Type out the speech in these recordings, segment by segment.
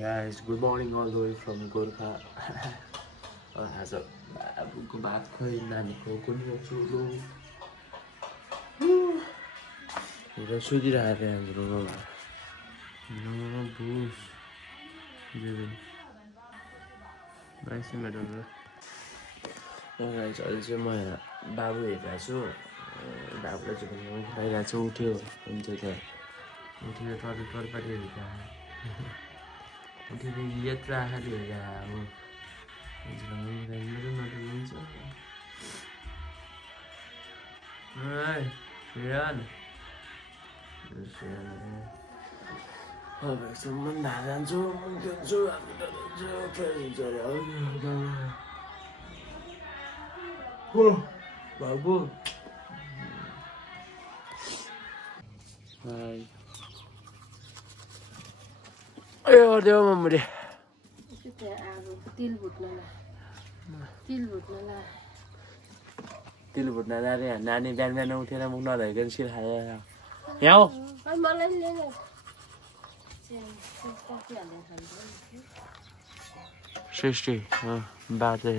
Guys, good morning all the way from Gorkha. As a babu baat khoi नानीको कुनै चुलो hero सुतिरहेको हाम्रो बुस बाइस मिनट गाइस अहिले चाहिँ म बाबु हेरेको छु बाबुलाई चाहिँ घुमाउनु खुवाइरहेको छु उठ्यो हुन्छ त उठेर टरपाटी हेरेको उठेर यत्रो आँखाले हेरेको म जान्छु बाबु देव मम्मी तिल भुट्न अरे नानी बिहान बिहान उठेर मुख नधोइकन सिर खाएर यहाँ हो सृष्टि बाटो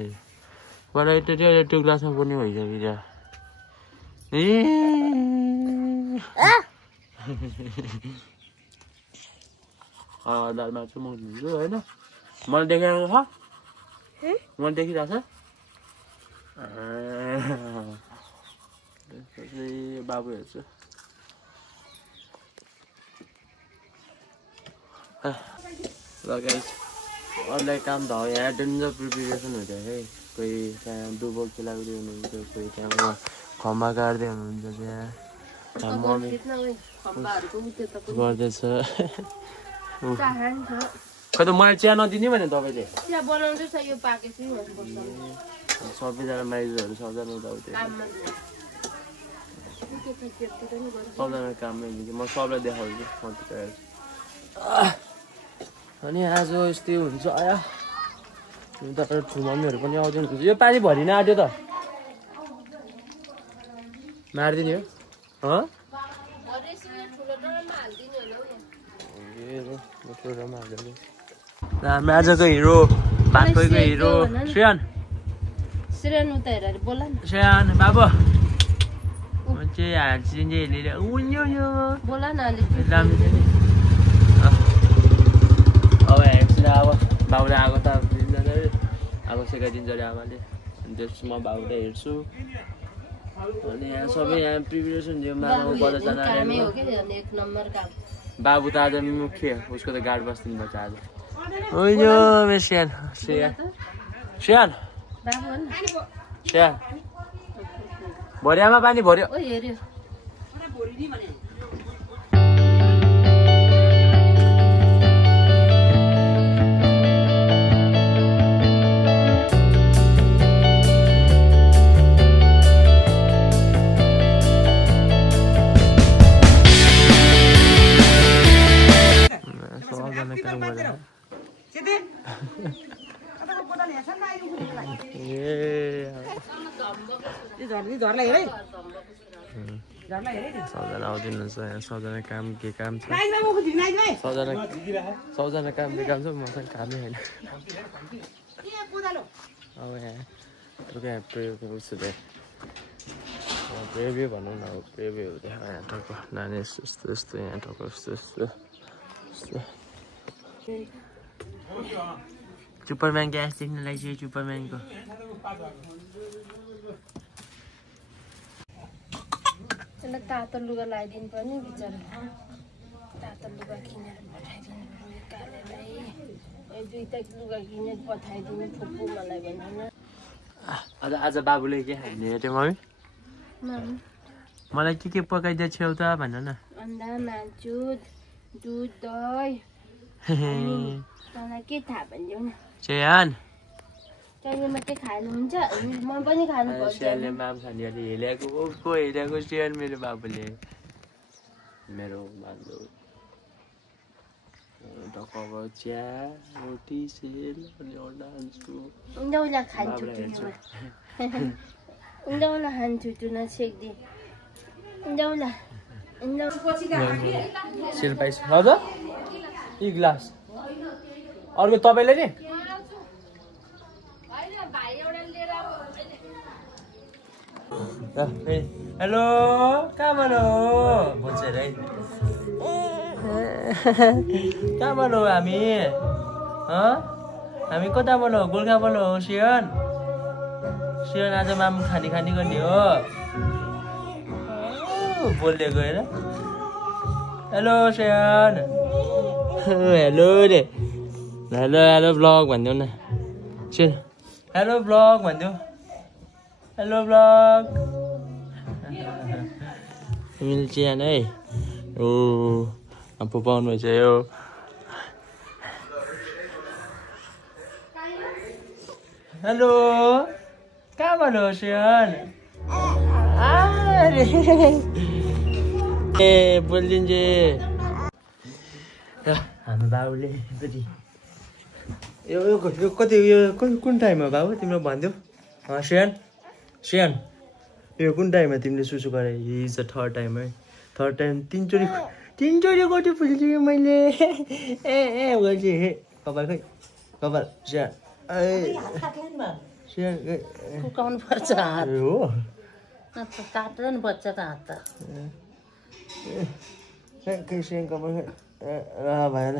त्यो ग्लासमा पनि भइसक्यो दालमा चाहिँ म हुन्छु होइन मलाई देखाएको छ मलाई देखिरहेको छ बाबु हेर्छु ल गाइस अरूलाई काम त हो यहाँ डेन्जर प्रिपेरेसन हुन्छ है कोही त्यहाँ डुबो खेलाउँदै हुनुहुन्छ कोही त्यहाँ खम्बा गाड्दै हुनुहुन्छ त्यहाँ मम्मी गर्दैछ खै त मलाई चिया नदिने भने तपाईँले सबैजना माइजहरू सबजना उताउति सबजना काममै हिँड्छ म सबलाई देखाउँछु अनि आज यस्तै हुन्छ आया तपाईँ ठुलो मम्मीहरू पनि आउँदैन यो पानी भरि नै आँट्यो त मारिदिने हो हाम्रो आजको हिरो भातको हिरो श्रेयान श्रेयान बाबु म चाहिँ हाल्छु हेरेर बोला न अब हेर्छु अब बाबुले आएको त आगो सिकाइदिन्छ अरे आमाले अनि त्यसपछि म बाबुलाई हेर्छु अनि यहाँ सबै यहाँ प्रिपेरेसन थियो मामा बजार जान बाबु त आज मुख्य उसको त गाड बस्दिनु पर्छ आज ओइयो मेसियान श्रेयान श्रेयान श्रेयान भरियामा पानी भर्यो सबजना आउँदिनुहुन्छ यहाँ सबजना काम के काम छ सबजना काम के काम छ मसँग कामै होइन अब यहाँ उसो प्रेभ्यू भनौँ न अब प्रेभ्यूहरू देखाएको यहाँ टक्क नानी यस्तो यस्तो यहाँ टक्क यस्तो यस्तो यस्तो सुपरम्यान ग्यास देख्नलाई चाहिँ सुपरम्यानको तातो लुगा लगाइदिनु पर्ने बिचरा तातो लुगा किनेर पठाइदिनु पर्ने कालेलाई दुईटा लुगा किनेर पठाइदिनु फुपू मलाई भनेर आज बाबुले के खाने त्यो मम्मी मलाई के पकाइदिए छेउ त भन न अन्डा मासु दुध दही तँलाई के थाहा भनिदेऊ न चेयान तैँले मात्रै खानुहुन्छ म पनि खानु पर्छ सियानले माम खाने अलि हेलेको को हेलेको सियान मेरो बाबुले मेरो बाबु टक्क चिया रोटी सेल अनि अन्डा हाल्छु उनीहरूलाई खान्छु जाऊ न खान्छु टुना सेक्दी जाऊ न सेल पाइस हजुर यी ग्लास अर्को तपाईँले नि हेलो कहाँबाट हो भन्छ है कहाँबाट हो हामी हामी कताबाट हो गोर्खाबाट हो सियन आज माम खानी गर्ने हो बोल्दै गएर हेलो सियन हेलो रे हेलो ब्लग भनिदेऊ न सियन हेलो ब्लग भनिदेऊ हेलो ब्लग तिमीले चियान है ओ आफू पाउनु भएछ यो हेलो कहाँबाट हो सियन ए बोलिदिन्छ हाम्रो बाबुले यो कति यो कुन टाइम हो बाबु तिम्रो भनिदेऊ सियन यो कुन टाइममा तिमीले सुसु गरे हिज द थर्ड टाइम है थर्ड टाइम तिनचोटि कति फुल्छु मैले ए बोल्छु हे कपाल खै कपाल सियन फुकाउनु पर्छ हात हो काट्दैन बच्चाको हात त खै सियन कपाल खै भएन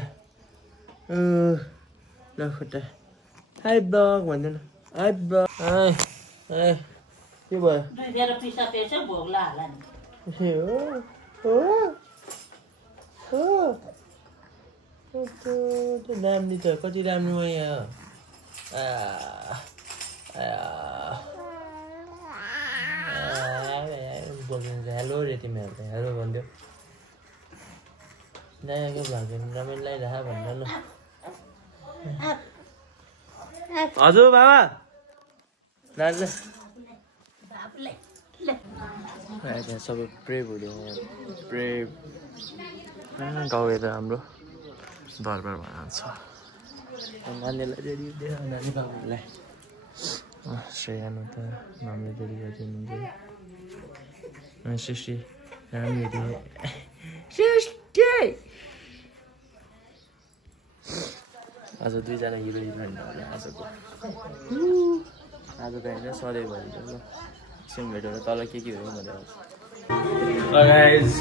ल खुट्टा हाई ब्लग भन्दैन हाई ब्लग के भयो मेरो पिसा पेछ भोग्ला होला नि राम्रो छ कति राम्रो हो यहाँ बोल्नुहुन्छ हेलो रे तिमीहरू त हेलो भनिदेऊ नयाँको भएको रमाइलो लगाइरह भनेर ल हजुर बाबा दाजु त्यहाँ सबै प्रे भयो प्रे गाउँ यता हाम्रो दरबार भन्छ नानीलाई रेडी दियो नानी बाबुलाई श्रेयानु त नामले रेडी गरिदिनुहुन्छ सृष्टि राम्रो दिए सृष्टि आज दुईजना हिरो हिरोइन होला आजको आज त होइन सधैँ भयो ल एकछिन भेटेर तल के हो भनेर आउँछ गाइज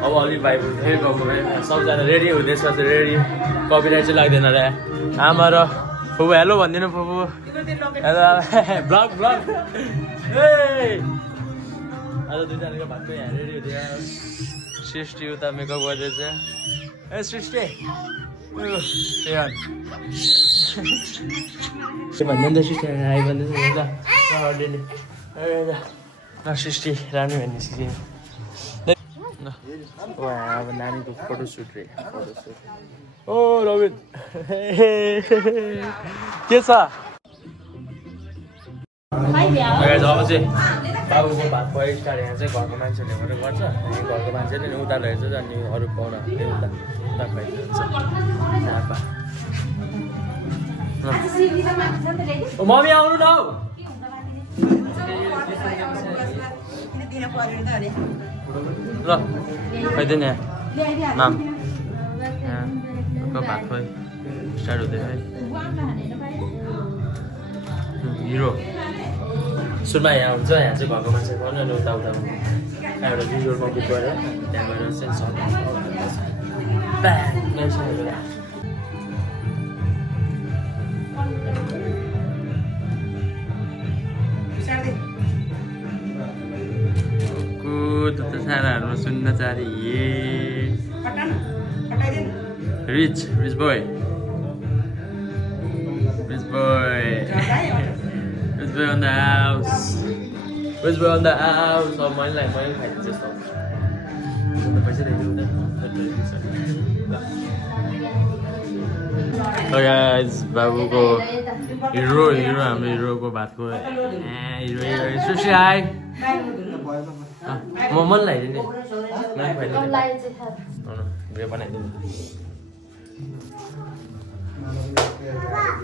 अब अलिक भाइ फेरि गएको सबजना रेडी हुँदैछ रेडी कपिराइट चाहिँ लाग्दैन र आमा र फुपू हेलो भनिदिनु फुपू हेलो ब्लग आज दुईजनाको भातको यहाँ रेडी हुँदै सृष्टि उता मेकअप गर्दैछ ए सृष्टि भन्दै सृष्टि आइ भन्दैछ ल सृष्टि राम्रो भन्ने सिक्ने अब नानीको फोटोसुट रे फोटोसुट ओ रविन के छ अब चाहिँ बाबुको भात परे स्टार्ट यहाँ चाहिँ घरको मान्छेले मात्रै गर्छ अनि घरको मान्छेले नि उता रहेछ अनि अरू पाहुनाहरूले उता उता खुवाइदिन्छ मम्मी आउनु न ल खाइदिनु यहाँ माम यहाँ भात खुवाइ स्टार्ट हुँदैछ है हिरो सुरुमा यहाँ हुन्छ यहाँ चाहिँ घरको मान्छे गर्नु अनि उता उता एउटा रिजोर्टमा बुक गरेर त्यहाँ गएर चाहिँ साराहरूमा सुन्न चाहे rich boy on the house अब मैले खाइदिन्छ जस्तो पैसा गाइस बाबुको हिरो हाम्रो हिरोको भातको हिरो सुशी हाई म मन लगाइदिने बनाइदिनु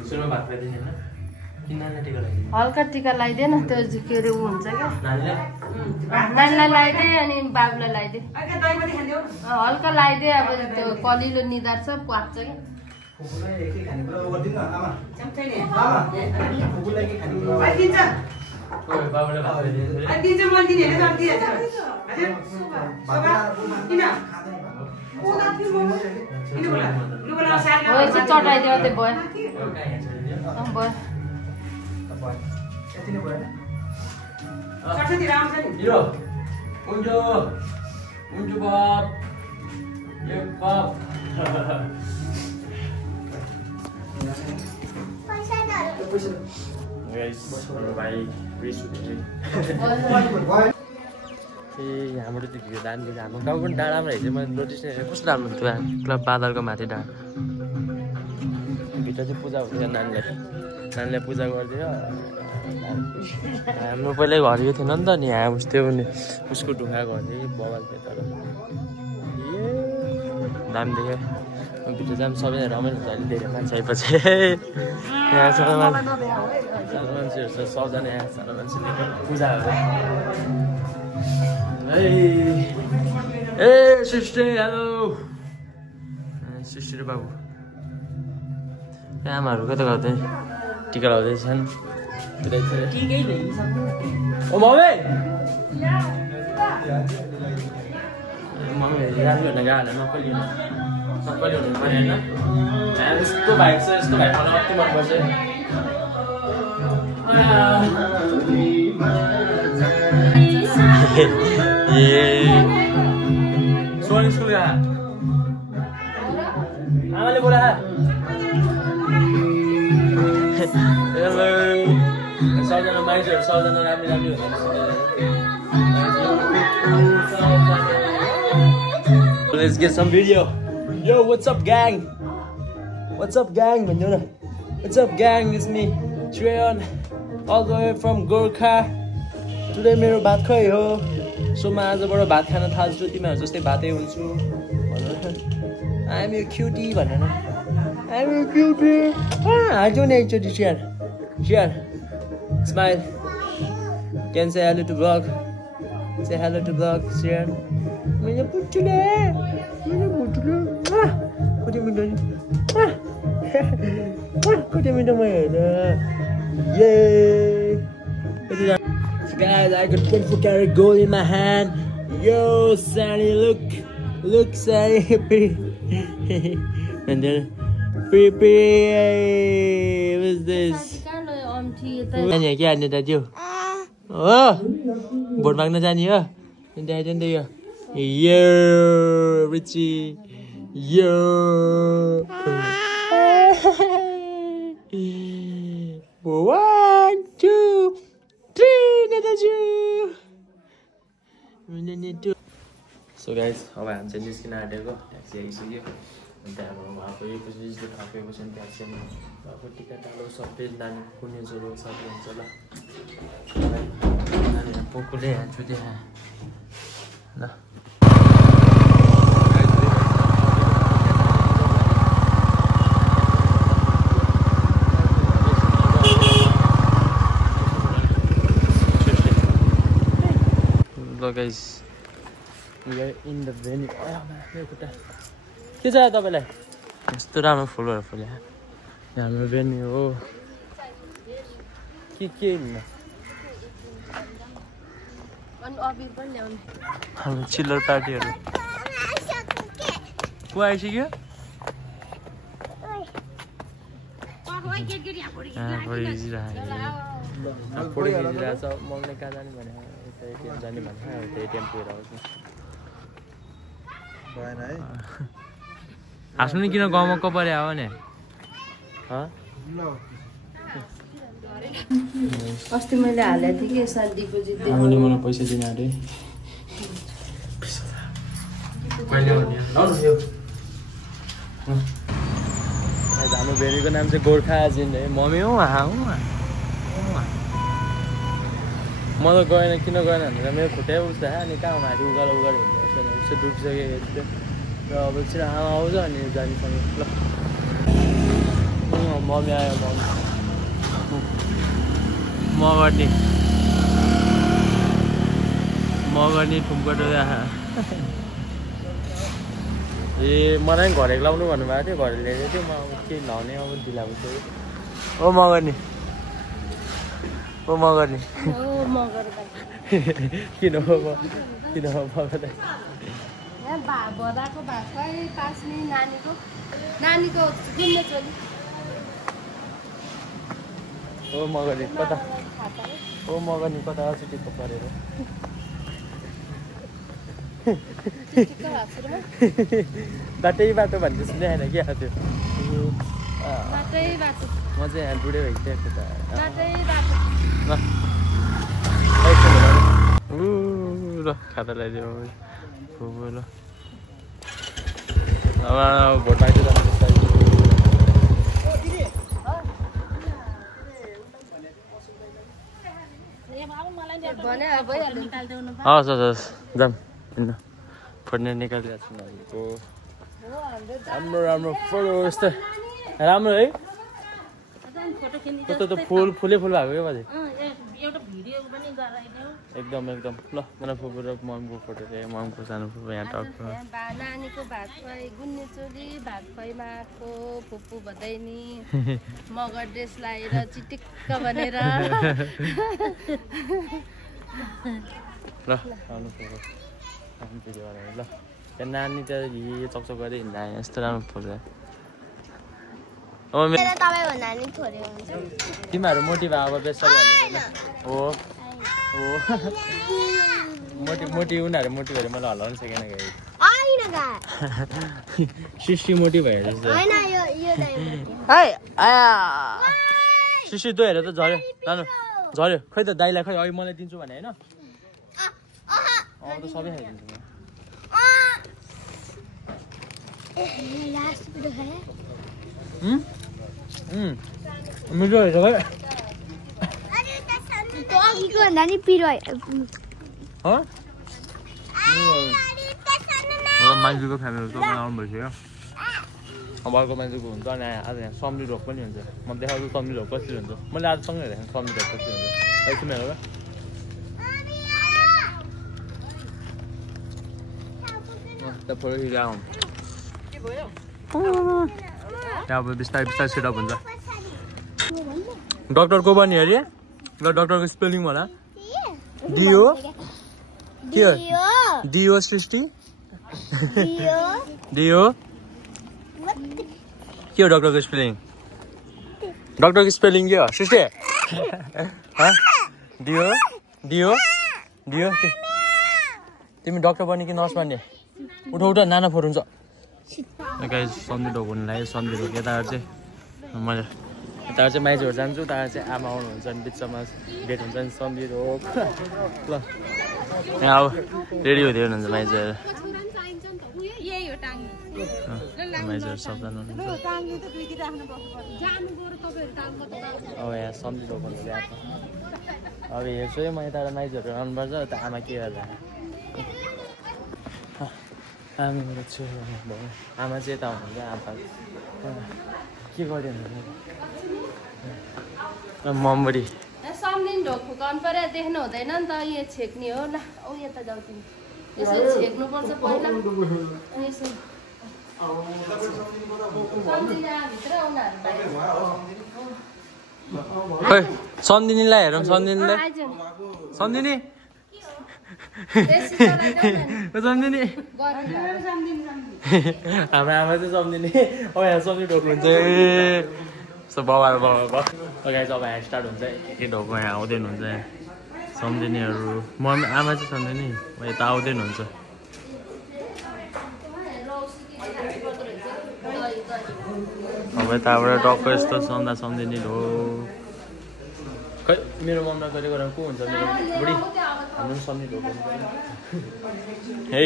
सुनमा भात खाइदिने होइन हल्का टिका लगाइदे न त्यो के अरे ऊ हुन्छ क्या नानीलाई लगाइदे अनि बाबुलाई लगाइदे हल्का लगाइदे अब त्यो कलिलो निधार्छ पाक्छ क्या चटाइदियो त्यो भयो यहाँबाट त्यो भिडियो दान दिन्छ हाम्रो गाउँ पनि डाँडामा रहेछ मैले नोटिस कस्तो राम्रो थियो क्लब बादलको माथि डाँडा भित्र चाहिँ पूजा हुन्छ नानीलाई पूजा गरिदियो हाम्रो पहिल्यै घर यो थिएन नि त नि यहाँ उस त्यो पनि उसको ढुङ्गा घर थियो बगाल थियो तर दाम देख्यो भित्र चाहिँ सबैजना रमाइलो हुन्छ अहिले धेरै मान्छे आएपछि यहाँ सानो मान्छेहरू छ सबजना यहाँ सानो मान्छेले पूजाहरू ए सिस्टर हेलो सिस्टर बाबु आमाहरू कता गर्दै टिका लगाउँदैछन् ओ मम्मी मम्मीहरू राम्रो हुन गएको नक्कली हुनु पऱ्यो होइन यस्तो भाइ छ यस्तो भाइ मलाई अति मनपर्छ सोनी स्कुल गए आमाले बोला सबजना मान्छेहरू सबजना राम्रो राम्रो हुँदैन Let's get some video. Yo, what's up, gang? What's up, gang? What's up, gang? It's me, Treon, all the way from Gorkha. Today, मेरो भात खुवाइ हो. So म आजबाट भात खान थाल्छु तिमीहरू जस्तै भातै हुन्छु. I'm your cutie भनेर. I'm your cutie. हाल्छु नि एकचोटि share. Smile. Can say hello to vlog. Say hello to vlog. Share. मेरो पुटुले. Kau minta mana? Yay! So guys, I got 24 karat gold in my hand. Yo, Sunny, look, Sunny, and then, pretty. What's this? Anh nhảy kia anh đã chưa? Bột bằng nó ra nhỉ? Trên đây à? Yo, Richie. Yo. 1, 2, 3, Nadaju. So guys, अब हामी चाहिँ निस्किन आँटेको taxi आइसक्यो अनि त्यहाँबाट उहाँको एकपछि जस्तो थापेपछि ट्याक्सीमा उहाँको टिकट डालो सबै नानी कुनेजहरू सबै हुन्छ ल नानीहरू पोकुले हान्छु त्यहाँ ल guys, we are in the venue. के छ तपाईलाई यस्तो राम्रो फुलहरु फुल्यो यहाँ हाम्रो भेन्यू हो के हैन अनि अबि पनि ल्याउने हाम्रो चिल्लर पार्टीहरु को आइसक्यो मम्मीले कहाँ जाने भने एटीएम जाने भने एटीएम पुगेर आउँछ भएन है हाँस्नु नि किन गाउँमा को परे आयो भने अस्ति मैले हालेको थिएँ कि यसमा डिपोजिट आउने मलाई पैसा दिन आरे कहिले आउने हाम्रो भेनीको नाम चाहिँ गोर्खा एजेन्ट है मम्मी हो म त गएन किन गएन भनेर मेरो खुट्टै उठ्दा अनि कहाँ माथि उकालो उकालो हुन्छ उसो दुखिसकेको थियो र अब चाहिँ आमा आउँछ अनि जाने सँगै ल मम्मी आयो मम्मी मगनी ठुम्को ए मलाई घरे लाउनु भन्नुभएको थियो घरे ल्याएको थियो म अब के लाउने अब दिलाएको ओ मगनी किन मगर भदाको भातै पास्ने नानीको गुन्ने चोली ओ मगनी कता चिटिक्क परेर बाटै बाटो भन्ने सुनेन के त्यो म चाहिँ यहाँ बुढे भइसकेको त ल खाता लगाइदियो ल अब भोट माग्दै हस् जाम फोर्ने निकालिदिएको छु राम्रो फोटो यस्तो राम्रो है कस्तो त फुलै भएको क्या बाजे एकदम ल मलाई फुपू र ममको फोटो चाहिँ ममको सानो फुपू यहाँ टक्क नानीको भात खुवाई गुन्ने चोली भात खुवाइमा आएको फुपू भदैनी मगर ड्रेस लगाएर चिटिक्क बनेर ल आउनु फुपू भिडियो बनाएर ल त्यहाँ नानी त चकचक गरेर हिँड्दा यस्तो राम्रो फोटो तिमीहरू मोटी भए अब बेसरी हो मोटी उनीहरू मोटी भएर मलाई हल्लाउनु सकेन सिस्टी मोटी भयो जस्तो सिस्टी तँ हेर त झऱ्यो झऱ्यो खै त दाइलाई खै अहिले मलाई दिन्छु भने होइन त सबै खाइदिन्छु मिठो रहेछ मान्छेको फ्यामिली आउनु भइसक्यो अब अर्को मान्छेको हुन्छ अनि आज यहाँ सम्झी ढोक पनि हुन्छ म देखाउँछु सम्झी ढोक कसरी हुन्छ मैले आज सँगै हेरेको सम्झी ढोक कसरी हुन्छ एकछिन हेर त फोटो खिचाउँ त्यहाँ अब बिस्तारै सेटअप हुन्छ डक्टरको पनि अरे ल डक्टरको स्पेलिङ भन डिओ के हो डिओ सृष्टि डिओ के हो डक्टरको स्पेलिङ के हो सृष्टि डिओ डिओ डिओ तिमी डक्टर बन्ने कि नर्स बन्ने उठ नाना फोर हुन्छ गाइस सन्धि ढोक हुनु लाग्यो सन्धि ढोक यताहरू चाहिँ मैले यताहरू चाहिँ माइजहरू जान्छु उताहरू चाहिँ आमा आउनुहुन्छ अनि बिचमा भेट हुन्छ नि सन्धि ढोक ल यहाँ अब रेडी हुँदै हुनुहुन्छ माइजहरू माइजहरू सबजना अब यहाँ सन्धि ढोक हुन्छ अब हेर्छु है म यताबाट माइजहरू आउनुपर्छ त आमा के गर्दा आमा छु आमा चाहिँ यता हुनुहुन्छ आमा के गरिदिनु मम्बडी सम्झिन ढोक फुकाउनु पर्यो देख्नु हुँदैन नि त यो छेक्ने हो ल औ यता जाऊ तिमी यसो छेक्नुपर्छ पहिला यसो खै सम्धिनीलाई हेरौँ सम्धिनीलाई सम्धिनी सम्धिनी हाम्रो आमा चाहिँ सम्धिनी अब यहाँ सम्झी ढोक हुन्छ यस्तो बाबा गाई अब यहाँ स्टार्ट हुन्छ एक ढोकमा यहाँ आउँदै हुनुहुन्छ सम्धिनीहरू मम्मी आमा चाहिँ सम्धिनी यता आउँदै हुनुहुन्छ अब यताबाट टक्क यस्तो सम्धिनी ढोक खै मेरो मम्मीलाई कहिले गरेर को हुन्छ मेरो बुढी हाम्रो पनि सम्झी ढोक है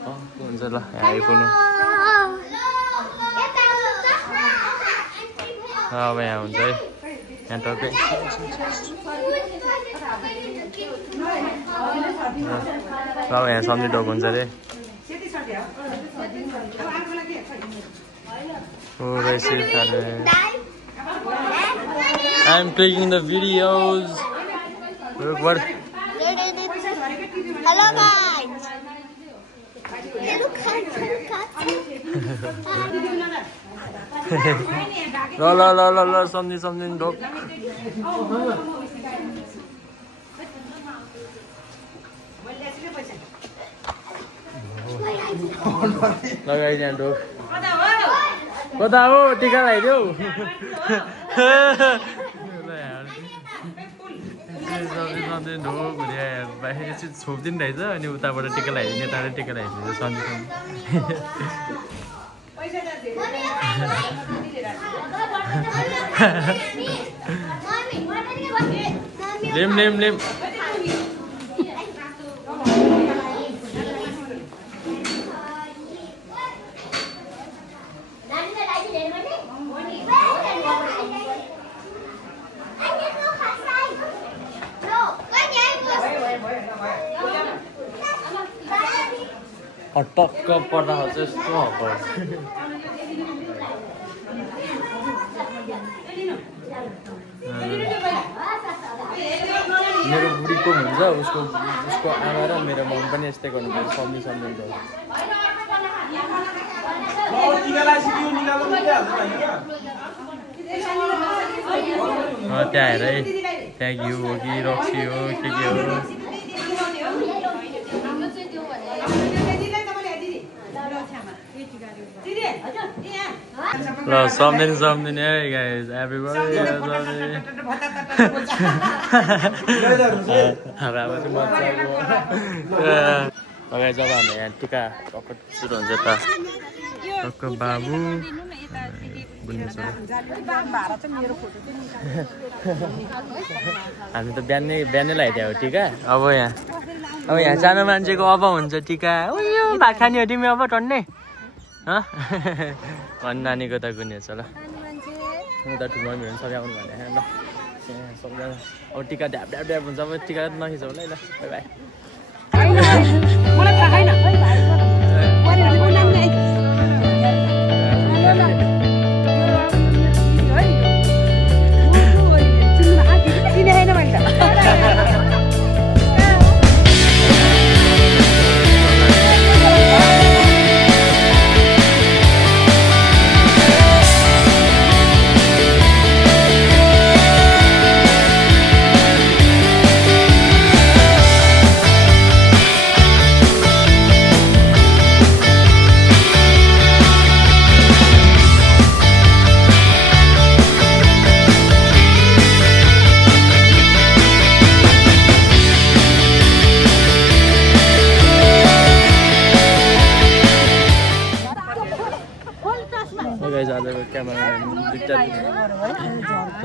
को हुन्छ ल यहाँ आइपुग्नु अब यहाँ हुन्छ है यहाँ टक्कै अब यहाँ सम्झी ढोक हुन्छ अरे I'm taking the videos. What? Hello guys. Look La something dog. लगाइ यहाँ डोक कता हो टिका लगाइदेऊ सधैँ ढोक हुने बाहिर चाहिँ छोपिदिनु रहेछ अनि उताबाट टिका लगाइदिने यताबाट टिका लगाइदिन्छ सन्जै लेम टक्क पर्दा चाहिँ यस्तो पर्छ मेरो बुढीको हुन्छ उसको आमा र मेरो मम पनि यस्तै गर्नुपर्छ सम्झिन्छ त्यहाँ हेर है त्यहाँ घिउ हो कि रक्सी हो के हो ल something hey guys everybody okay जब हामी यहाँ टिका टक्क सुरु हुन्छ त टक्क बाबु हामी त बिहानै लगाइदियो हो टिका अब यहाँ सानो मान्छेको अब हुन्छ टिका उयो भात खाने हो तिमी अब टन्ने अनि नानीको त गुन्ने छ ल म त ठुलो मम्मीहरू सबै आउनु भने ल सबजना अब टिका ड्याप हुन्छ अब टिका नखिचौँ ल बाई बाई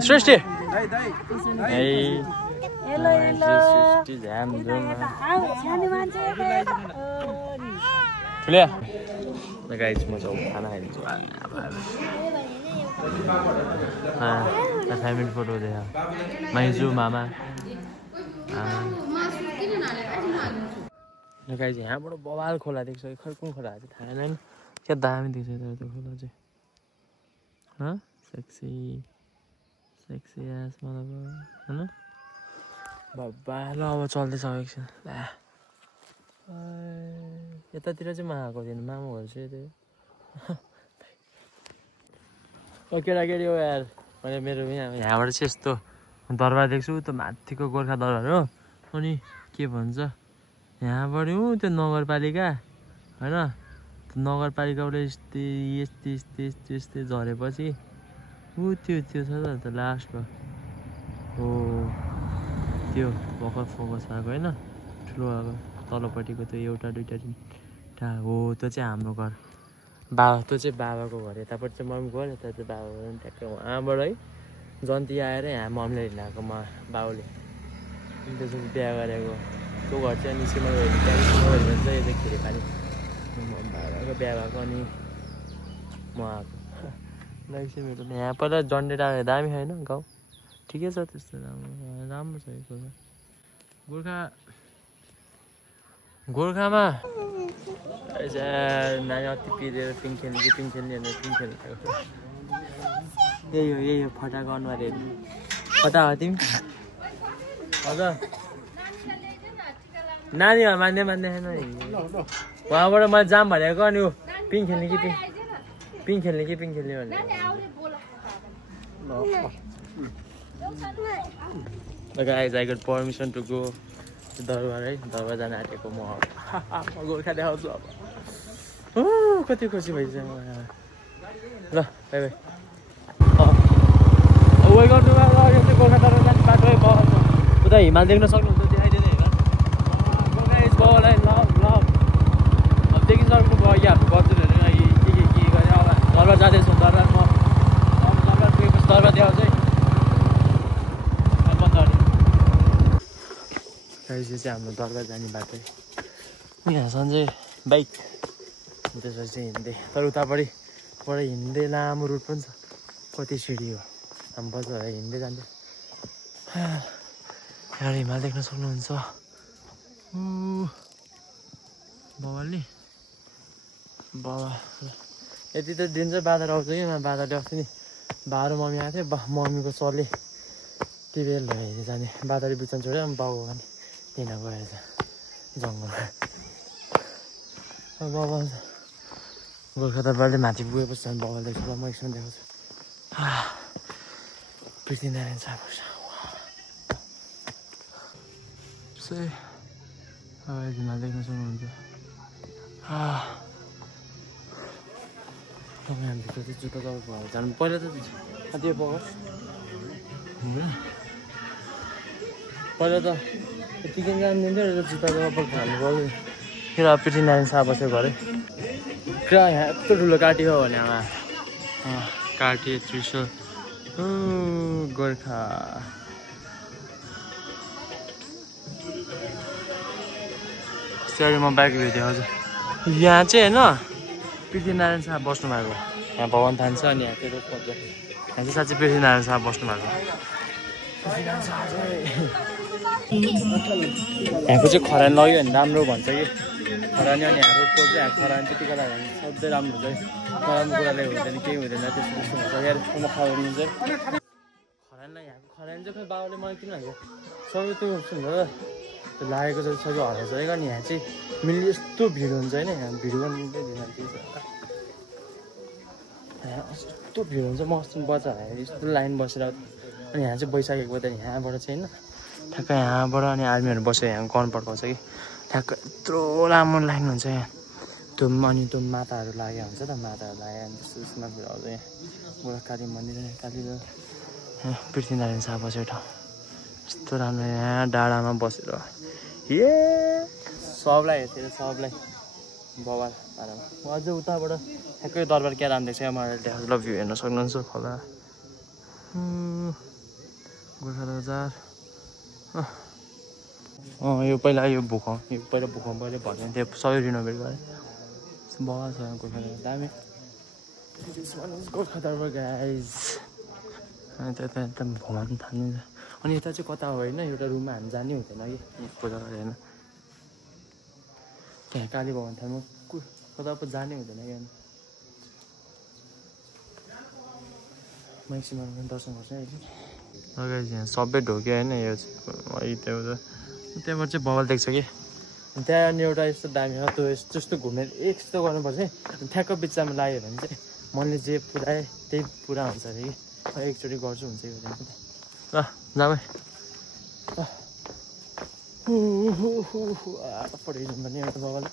सृष्टि ठुलिया गाइस म चाहिँ खाना खाइदिन्छु फ्यामिली फोटो देखा माइजू मामा गाइस यहाँबाट बवाल खोला देख्छ खै कुन खोला चाहिँ थाहा छैन क्या दामी देख्छ त्यो खोला चाहिँ सेक्सी एस मतलब हैन बाबा ल अब चल्दैछ एकछिन यतातिर चाहिँ म आएको थिएन मामुहरू चाहिँ त्यो केटाकेटी हो यार मैले मेरो यहाँबाट चाहिँ यस्तो दरबार देख्छु त्यो माथिको गोर्खा दरबार हो अनि के भन्छ यहाँबाट त्यो नगरपालिका होइन नगरपालिकाबाट यस्तै झरेपछि त्यो छ त लास्टमा हो त्यो भर्खर फोकस भएको होइन ठुलो भएको तलपट्टिको त्यो एउटा दुइटा तिनवटा हो त्यो चाहिँ हाम्रो घर बाबा त्यो चाहिँ बाबाको घर यतापट्टि चाहिँ मम्मी घर यता चाहिँ बाबा ट्याक्कै उहाँबाट है जन्ती आएर यहाँ मम्मीले हिँडाएको बाउले त्यसपछि बिहा गरेको त्यो घर चाहिँ अनि सिमल चाहिँ यता खेरे पानी बाबाको बिहा भएको अनि म आएको लाइक मेरो यहाँ पहिला जन्डेर आएको दामी होइन गाउँ ठिकै छ त्यस्तो राम्रो छ गोर्खामा नानी अति पिरेर पिङ खेल्ने कि पिङ खेल्ने पिङ खेल्ने यही हो फटाको अनुहार हेर्नु कता हो तिमी हजुर नानीहरू मान्ने छैन उहाँबाट मैले जाम भनेको अनि ऊ पिङ खेल्ने कि पिङ खेल्ने भने guys I got permission to go Durbar है दरबार जान आँटेको म गोर्खा देखाउँछु अब कति खुसी भइसक्यो म ल बाई बाई वे गर्नु गोर्खा दरबार जाने बाटो उता हिमाल देख्न सक्नुहुन्छ देखाइदिँदै गोर्खा इज बाउ लभ अब देखि सक्नुभयो यहाँहरू बजुरहरू के गरे अब दरबार जाँदैछु दरबार म दरबार पुगेपछि दरबार देखाउँछ है यो चाहिँ हाम्रो दरबार जाने बाटो यहाँ सन्चै बाइक त्यसपछि चाहिँ हिँड्दै तर उतापट्टिबाट हिँड्दै लामो रुट पनि छ कति सिडी हो हामी बजार हिँड्दै जान्छ यहाँ हिमाल देख्न सक्नुहुन्छ बाबा यति त डेन्जर बादल आउँछ कि बादल आउँछ नि बाह्र मम्मी आएको थियो मम्मीको सरले टिभेल हेर्दै जाने बादली बिचन छोड्यो अनि बाउ भने यहाँ गएर जङ्गलमा बाबा गोर्खा दरबारले माथि पुगेपछि झन् बाबाले देख्छु ल म एकछिन देखाउँछु पृथ्वीनारायण शाहको हिमाल देख्न सक्नुहुन्छ तपाईँ हामीभित्र चाहिँ जुत्ता दबाई भएर जानु पहिला त त्यो बगस पहिला त यतिकै जानिदिन्थ्यो र जुत्ता दबाई हाल्नु पऱ्यो फेरि अब पृथ्वीनारायण शाह बसेको घरै पुरा यहाँ यत्रो ठुलो काटी हो भने आमा काटी त्रिशुल गोर्खा त्यसरी म बाइक भेटेँ हजुर यहाँ चाहिँ होइन पृथ्वीनारायण शाह बस्नु भएको यहाँ भवन थान छ अनि यहाँ त्यो पर्छ यहाँ चाहिँ साँच्चै पृथ्वीनारायण शाह बस्नु भएको यहाँको चाहिँ खरानी लग्यो भने राम्रो भन्छ कि खरानी अनि यहाँ रोडको चाहिँ यहाँ खरानी चाहिँ टिका लाग्यो भने सधैँ राम्रो हुन्छ नराम्रो कुराले हुँदैन केही हुँदैन त्यस्तो त्यस्तो हुन्छ यहाँ खरानी चाहिँ खरानीलाई यहाँको खरानी चाहिँ खोइ बाबाले मलाई किन हाल्छ सबै त्यो हुन्छ त्यो लागेको चाहिँ सबै हराउँछ है अनि यहाँ चाहिँ मिल्ने यस्तो भिड हुन्छ होइन यहाँ भिड पनि यहाँ यस्तो भिड हुन्छ म अस्ति बच्चा यस्तो लाइन बसेर अनि यहाँ चाहिँ बैशाखेको त यहाँबाट चाहिँ होइन ठ्याक्क यहाँबाट अनि आर्मीहरू बसेर यहाँ गन पड्काउँछ कि ठ्याक्क यत्रो लामो लाइन हुन्छ यहाँ त्यो अनि त्यो माताहरू लाग्यो हुन्छ त माताहरू लाग्यो अनि त्यस्तो त्यसमा भिड आउँछ यहाँ बुढा काली मन्दिर काली पृथ्वीनारायण शाह बसेको ठाउँ यस्तो राम्रो यहाँ डाँडामा बसेर सबलाई हेर्थेँ सबलाई बवाल पारामा अझै उताबाट ठ्याक्कै दरबार क्या राम्दैछ मलाई देखाएको ल भ्यू हेर्न सक्नुहुन्छ खोला गोर्खा बजार यो पहिला यो पहिला भूकम्प पहिले भन्यो त्यो सबै रिनोभेट गरेँ बवाल छ गोर्खा दरबार दामी गोर्खा दरबार गाइज अनि त्यता एकदम भ्रमण थाल्नु अनि यता चाहिँ कता हो होइन एउटा रुममा हामी जाने हुँदैन कि पूजा गरेर होइन त्यहाँ काली भवन थाल्नु कता पो जाने हुँदैन कि म्याक्सिमम दर्शन गर्छ अहिले यहाँ सबै ढोक्यो होइन यो त्यहाँबाट चाहिँ बवाल देख्छ कि त्यहाँ अनि एउटा यस्तो दामी हो त्यो यस्तो घुमेर यस्तो गर्नुपर्छ है ठ्याक्क बिचमा लाग्यो भने चाहिँ मनले जे पुऱ्याए त्यही पुरा हुन्छ अरे कि एकचोटि गर्छु हुन्छ यो ल जाऊ पठाइदिनु भने एउटा बाबाले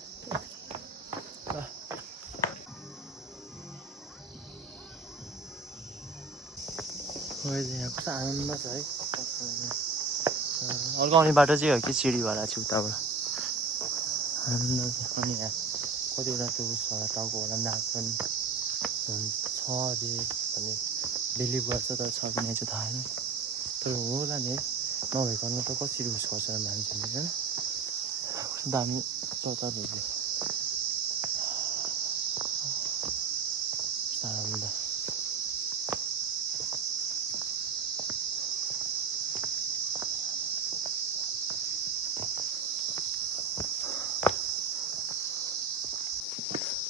ल यहाँ कस्तो आनन्द छ है अर्को आउने बाटो चाहिँ हो कि सिँढीवाला चाहिँ उताबाट आनन्द अनि यहाँ कतिवटा त्यो टाउको होला नाक पनि छ अरे भन्ने बिलिभ गर्छ तर छ कि नै चाहिँ थाहा छैन तर होला नि नभइकन त कसरी उस गर्छ मान्छेले होइन दामी चौतारीहरू आनन्द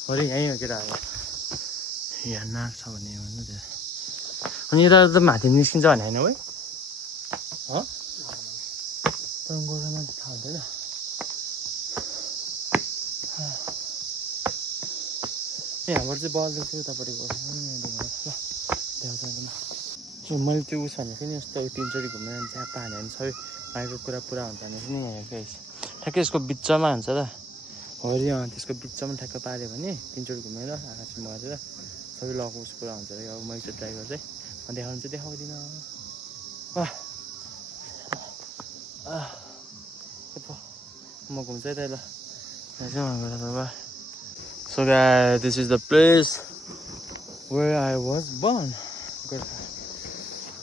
अरे यहीँ हो केटाहरू यहाँ नाक छ भन्ने भन्नु त्यो अनि यता त माथि निस्किन्छ भने होइन है गोर्खामा चाहिँ थाहा हुँदैन यहाँबाट चाहिँ बल्दैछ उतापट्टि ल मैले त्यो उस भनेको नि यस्तो तिनचोटि घुमेर झ्याप्पा हान्यो भने सबै माइको कुरा पुरा हुन्छ भने पनि हेरेको ठ्याक्कै यसको बिचमा हुन्छ त हरि त्यसको बिचमा ठ्याक्क पाऱ्यो भने तिनचोटि घुमेर आकाश मरेर सबै लगको उस पुरा हुन्छ अब मैले चाहिँ ट्राई गर्दै म देखाउनु चाहिँ देखाउँदिनँ म घुम्छ है त ल So guys, this is the place where I was born.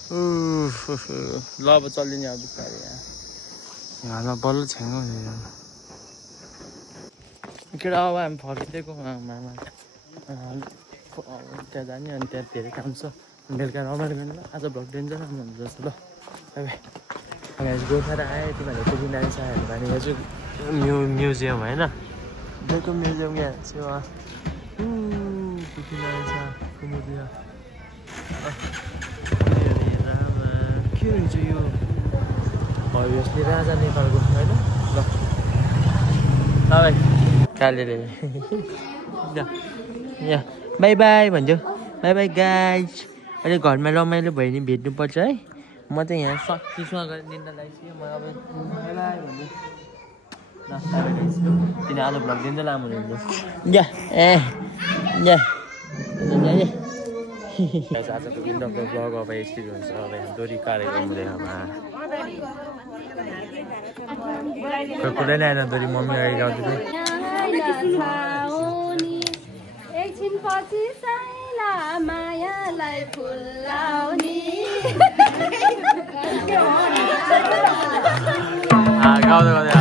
ल अब चल्दिने अब बिस्तारै घरमा बल्ल छेङ्गो केटा अब हामी फर्किँदैको मामा त्यहाँ जाने अनि त्यहाँ धेरै काम छ बेलुका रमाइलो गर्नु ल आज भ्लग डेन्जर राम्रो हुन्छ जस्तो ल तपाईँ गोर्खा र आएँ तिमीहरूले पुगिन आइन्छ भने यो चाहिँ म्युजियम होइन देखो म्युजियम यहाँ सेवा पुगिन आइन्छ कुमुदिया के हुन्छ यो यसले राजा नेपालको होइन ल काले यहाँ बाई बाई भन्छ बाई बाई गाइज अहिले घरमा रमाइलो भयो भने भेट्नुपर्छ है म चाहिँ यहाँ सक्तीसँग गरेर निन्दा लगाइसकेँ म अब बाई बाई भन्छु ल किन आज भ्लग दिँदै लामो हुन्छ या आजको इन्डोको भ्लग अब यस्तै हुन्छ अब यहाँ दोरी कार्यक्रम हुँदैन कोही कुरै नै आएन दोरी मम्मी अगाडि गाउँदै गाउँदै